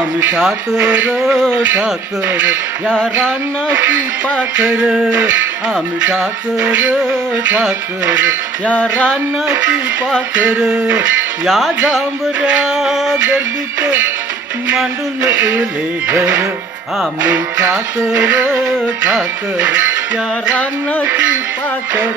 आम्ही ठाकर ठाकर या रानाची पाखर. आम ठाकर ठाकर या रानाची पाखर. या जांभऱ्या गर्दीत मांडून उले घर. आम्ही ठाकर ठाकर या रानाची पाखर.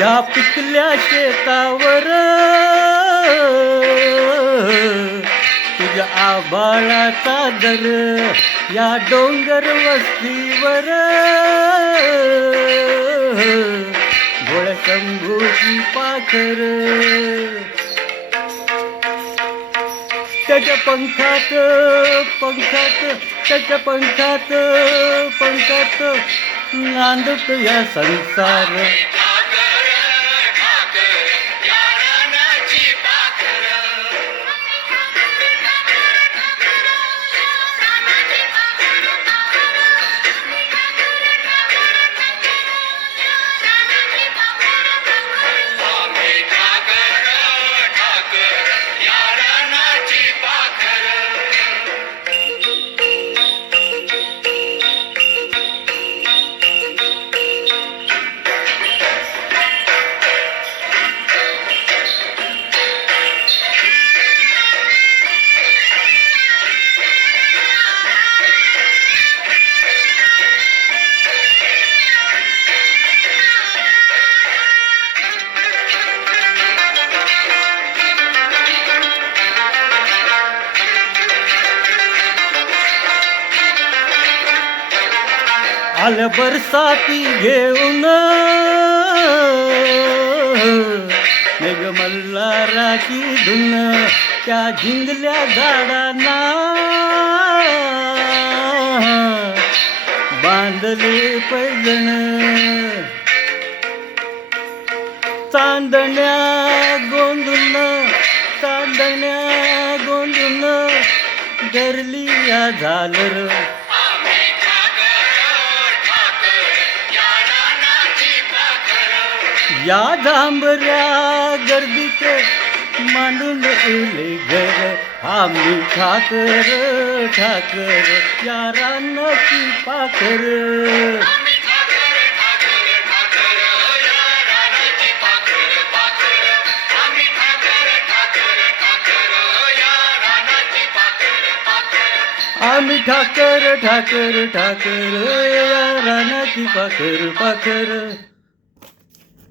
या पिकल्या शेतावर. तुझ्या आबाळाचा दर या डोंगर वस्तीवर. भोळ शंभूची पाखर. त्याच्या पंखात पंखात त्याच्या पंखात पंखात नांदत या संसार. आल बरसाती घेऊन. मेघ मल्हाराची धुन त्या झिंगल्या झाडांना. बांधले पैजण. चांदण्या गोंधुन चांदण्या गोंधुन धरली या झालर. या जांभऱ्या गर्दीत मांडून उले घर. आम्ही ठाकर ठाकर या रानाची पाखर. आम्ही ठाकर ठाकर ठाकर या रानाची पाखर पाखर.